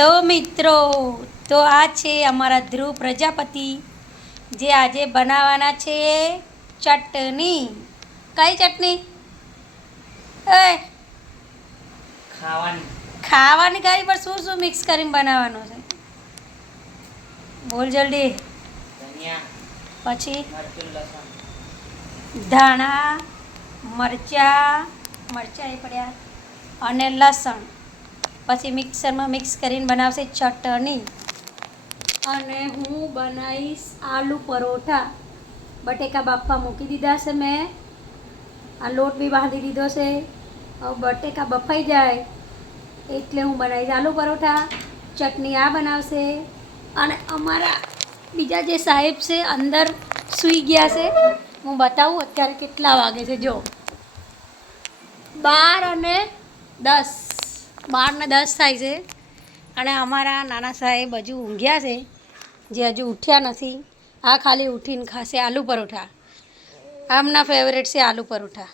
Hello મિત્રો, તો આ છે અમારા ધ્રુવ પ્રજાપતિ જે આજે બનાવવાના છે ચટણી. કઈ ચટણી? એ ખાવાની કઈ, પણ શું શું મિક્સ કરીને બનાવવાનું છે? બોલ જલ્દી. પછી ધાણા, મરચાં એ પડ્યા અને લસણ. પછી મિક્સરમાં મિક્સ કરીને બનાવશે ચટણી. અને હું બનાવીશ આલુ પરોઠા. બટેકા બાફવા મૂકી દીધા છે મેં. આ લોટ બી બાંધી દીધો છે. હવે બટેકા બફાઈ જાય એટલે હું બનાવીશ આલુ પરોઠા. ચટણી આ બનાવશે. અને અમારા બીજા જે સાહેબ છે અંદર સૂઈ ગયા છે. હું બતાવું અત્યારે કેટલા વાગે છે. જો 12:10 થાય છે. અને અમારા નાના સાહેબ હજુ ઊંઘ્યા છે, જે હજુ ઉઠ્યા નથી. આ ખાલી ઉઠીને ખાશે આલુ પરોઠા. આમના ફેવરેટ છે આલુ પરોઠા.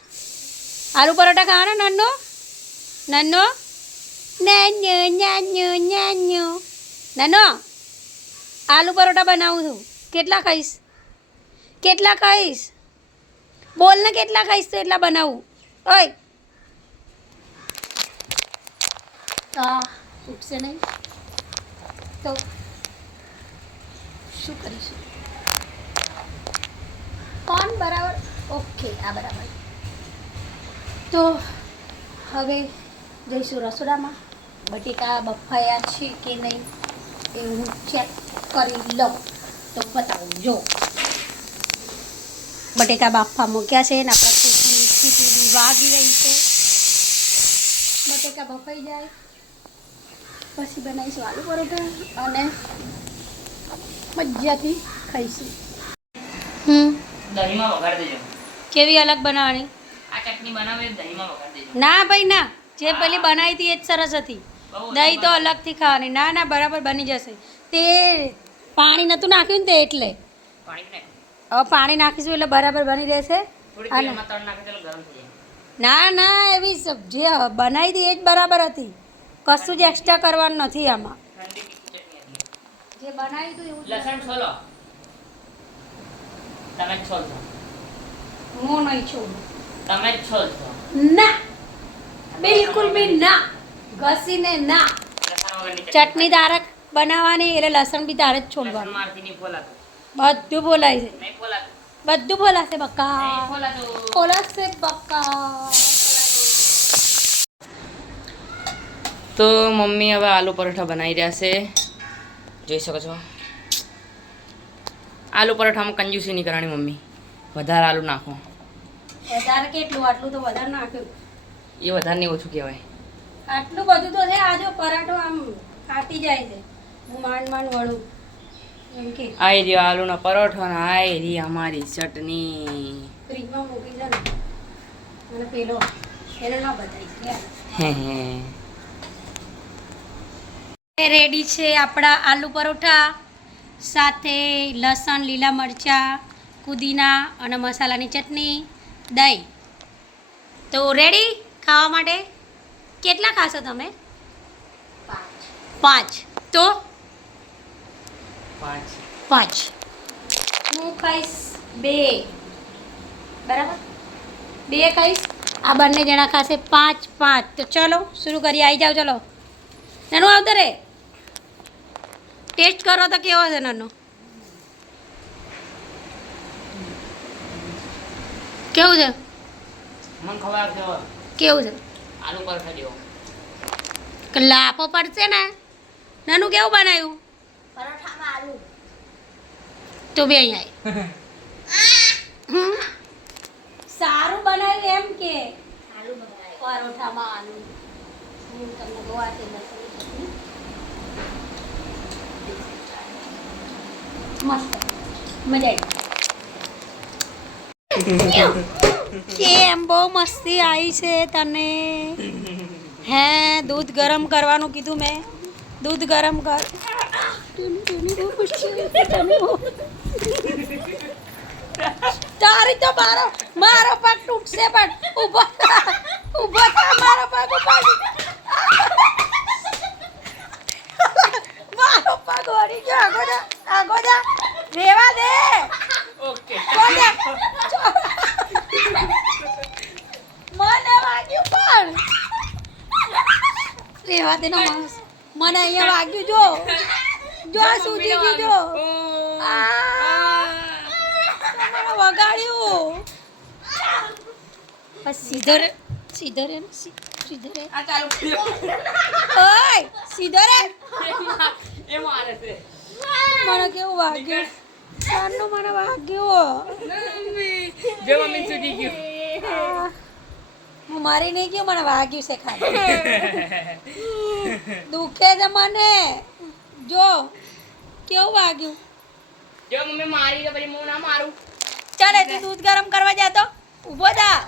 આલુ પરોઠા ખાવાના નાનો નાનો નાનો નાનો નાનો નાનો આલુ પરોઠા બનાવું છું. કેટલા ખાઈશ? બોલ ને કેટલા ખાઈશ તો એટલા બનાવું. ઓય ઉઠશે નહીં તો શું કરીશું? કોણ બરાબર? ઓકે, આ બરાબર. તો હવે જઈશું રસોડામાં. બટેકા બફાયા છે કે નહીં એ હું ચેક કરી લઉં તો બતાવું. જો બટેકા બાફવા મૂક્યા છે ને આપણા કુકની સીટી વાગી રહી છે. બટેકા બફાઈ જાય પછી બનાવીશું આલુ પરોઠા અને મજાથી ખાઈશું. દહીંમાં વઘાર દેજો. કેવી અલગ બનાવવાની? આ ચટણી બનાવે દહીંમાં વઘાર દેજો. ના ભાઈ ના, જે પેલી બનાવી હતી એ જ સરસ હતી. દહીં તો અલગથી ખાવાની. ના ના, બરાબર બની જશે. તે પાણી નહોતું નાખ્યું ને તે એટલે. હવે પાણી નાખીશું એટલે બરાબર બની રહેશે. ના ના, એવી જે બનાવી હતી એ જ બરાબર હતી. કશું જ એક્સ્ટ્રા કરવાનું નથી આમાં. જે બનાવી હતું એવું લસણ છોલો. તમે જ છોલશો. હું નહીં છું. તમે જ છોલશો. ના, બિલકુલ બી ના. ઘસીને ના. લસણ વગરની ચટણી તારે બનાવવાની એટલે લસણ બી તારે જ છોલવાનું. લસણ મારથી નહીં ફોલાતું. બધું બોલાય છે. નહીં ફોલાતું. બધું બોલાશે બક્કા. નહીં ફોલાતું. બોલાશે બક્કા. તો મમ્મી હવે આલુ પરોઠા બનાવી રહ્યા છે. જોઈ શકો છો. આલુ પરોઠામાં કંજૂસી નહીં કરવાની મમ્મી. વધારે આલુ નાખો. વધારે કેટલું? આટલું તો વધારે નાખ્યું. એ વધારે નહીં ઓછું કહેવાય. આટલું બધું તો છે. આ જો પરાઠો આમ ફાટી જાય છે. હું માંડ વળું એમ કે આ રહ્યો આલુનો પરોઠો ને આ રહી અમારી ચટણી. ફ્રીજમાં મૂકી દે ને. અને પેલો એને ના બતાવીશ. હે રેડી છે આપણા આલુ પરોઠા સાથે લસણ, લીલા મરચાં, પુદીના અને મસાલાની ચટણી, દહીં. તો રેડી ખાવા માટે. કેટલા ખાશો તમે? 5. તો 5. હું ખાઈશ 2. બરાબર, 2 ખાઈશ. આ બંને જણા ખાશે 5. તો ચલો શરૂ કરીએ. આવી જાઓ. ચલો નાનું આવતો રે. ટેસ્ટ કરો તો કેવો છે નાનો? કેવું છે? મન ખબર છે. કેવું છે? આલુ પરોઠા જેવો. લાફો પડશે ને. નાનું કેવું બનાવ્યું? પરોઠામાં આલુ. તો બે અહીંયા સારું બનાવ્યું એમ કે આલુ બનાવ્યું. પરોઠામાં આલુ. હું તમને ગોવાથી લસણની ચટણી મસ્ત મજા આવી. કેમ બહુ મસ્તી આવી છે તને? હે, દૂધ ગરમ કરવાનું કીધું મેં. દૂધ ગરમ કર. તારી તો મારો પગ તૂટશે. પણ ઊભો થા મારો પગ ઉપાડી. ગયો આગો જા રેવા દે ઓકે મને વાગ્યું પણ રેવા દે નો માણસ મને અહીંયા વાગ્યું જો સુધી ગયું જો મને વગાડ્યું બસ સીધો રે સીધો રે આ ચાલુ ઓય સીધો રે એ મારે છે મને કેવું વાગ્યું કાનનું મને વાગ્યું જો મમ્મી સુધી ગયું હું મારી નહીં ગયું મને વાગ્યું છે ખાલી દુખે છે મને જો કેવું વાગ્યું જો મમ્મી મારી તો પછી હું ના મારું ચાલે તું દૂધ ગરમ કરવા જા તો ઊભો થા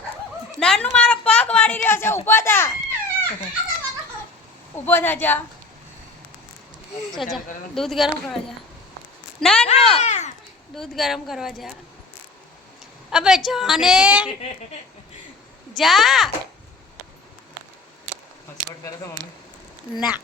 નાનું મારો પગ વાળી રહ્યો છે ઊભો થા જા જા દૂધ ગરમ કરવા જા નાનો દૂધ ગરમ કરવા જા અબે જાને જા હસપટ કરે તો મમ્મી ના